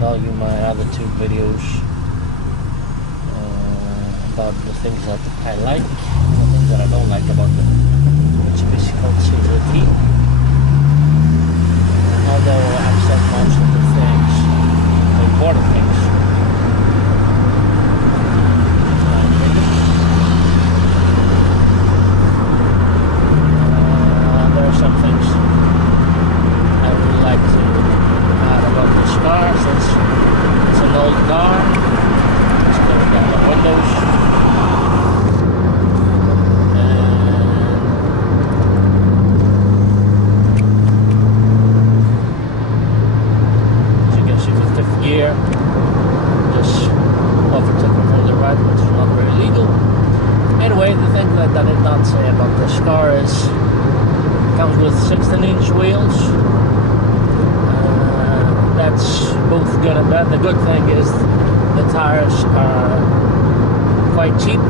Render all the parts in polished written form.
saw you my other two videos about the things that I like and the things that I don't like about the Mitsubishi Colt CZT. Although I've said most of the things, the important things, there are some things I would like to add about this car, since it's an old car. Let's close down the windows. Gear, just overtook him on the right, which is not very legal. Anyway, the thing that I did not say about this car is it comes with 16-inch wheels. That's both good and bad. The good thing is the tires are quite cheap.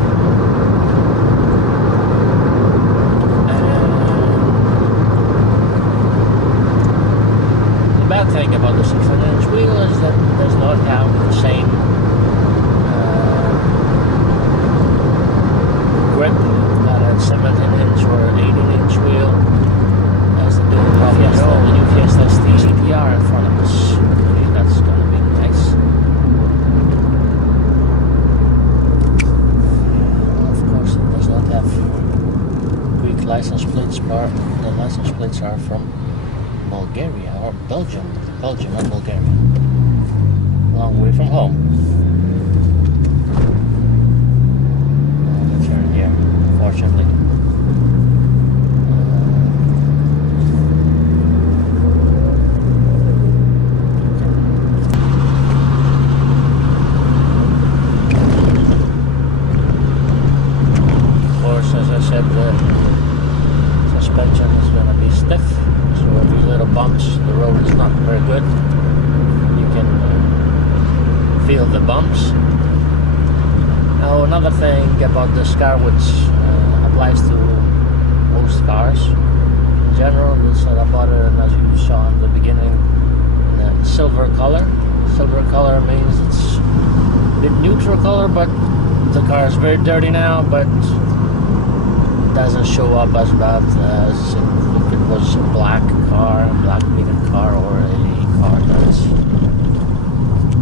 The bad thing about the 16-inch wheel is that it does not have the same grip that a 17-inch or 18-inch wheel as the new Fiesta, the new Fiesta GTR in front of us. Okay, that's going to be nice. Of course, it does not have Greek license plates, but the license plates are from Bulgaria or Belgium, not Bulgaria. Long way from home. Let's turn here, fortunately. Of course, as I said, the suspension is going to be stiff. So every little bumps, the road is not very good. You can feel the bumps. Now another thing about this car, which applies to most cars in general, is that I bought it, as you saw in the beginning, in a silver color. Silver color means it's a bit neutral color, but the car is very dirty now, but it doesn't show up as bad as if it was a black painted car, or a car that's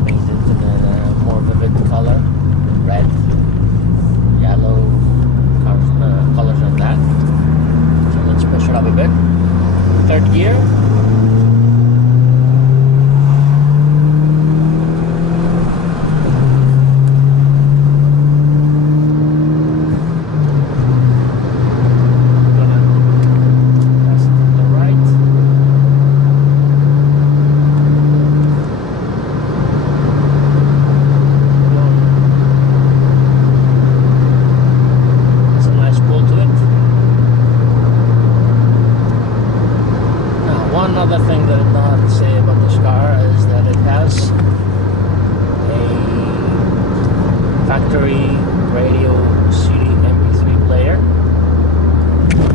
painted in a more vivid color, red, yellow, colors like that. So let's push it up a bit. Third gear. Another thing that I did not say about this car is that it has a factory radio CD MP3 player,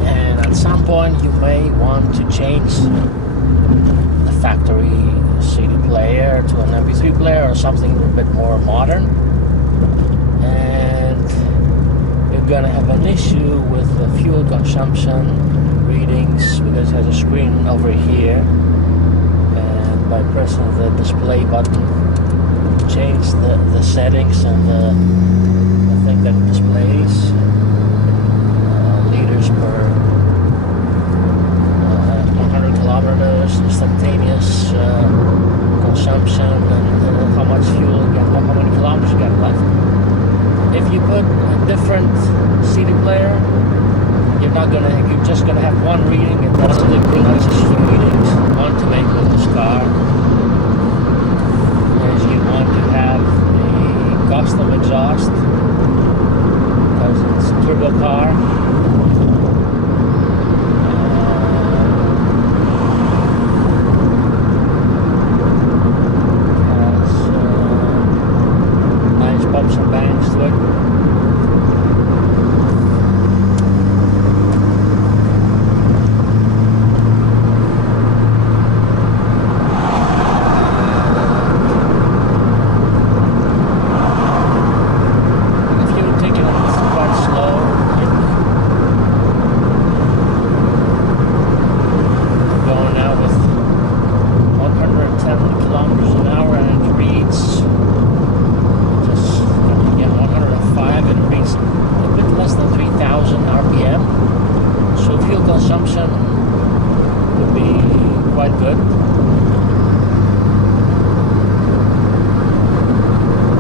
and at some point you may want to change the factory CD player to an MP3 player or something a bit more modern, and you're gonna have an issue with the fuel consumption readings, because it has a screen over here, and by pressing the display button change the settings and the thing that it displays, liters per 100 kilometers, instantaneous consumption, and how much fuel you get, how many kilometers you got left. If you put a different CD player, you're just gonna have one reading, and that's the closest readings you want to make with this car. Is you want to have a custom exhaust, because it's a turbo car. Has nice bumps and bangs to it. consumption would be quite good.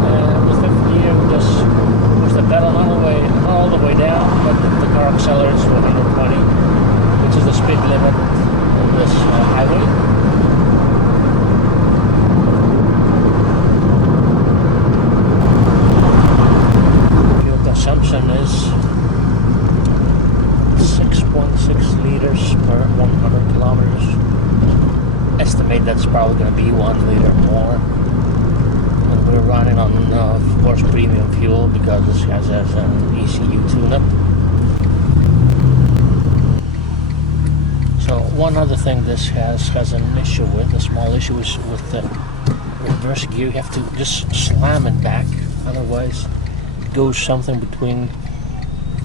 And with fifth gear, we just push the pedal not all the way down, but the car accelerates to 120, which is the speed limit on this highway. Consumption is 6.6 liters per 100 kilometers. Estimate that's probably going to be 1 liter more. And we're running on, of course, premium fuel because this has an ECU tune-up. So one other thing this has an issue with, a small issue, is with the reverse gear. You have to just slam it back, otherwise goes something between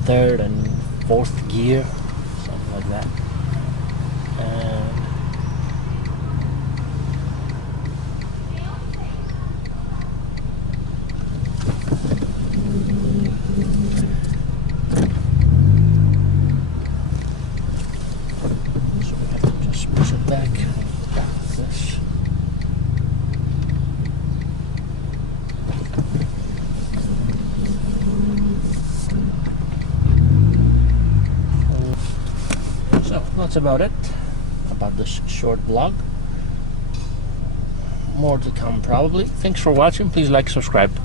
third and fourth gear, something like that. And so we have to just push it back like this. So that's about it about this short vlog. More to come probably. Thanks for watching. Please like, subscribe.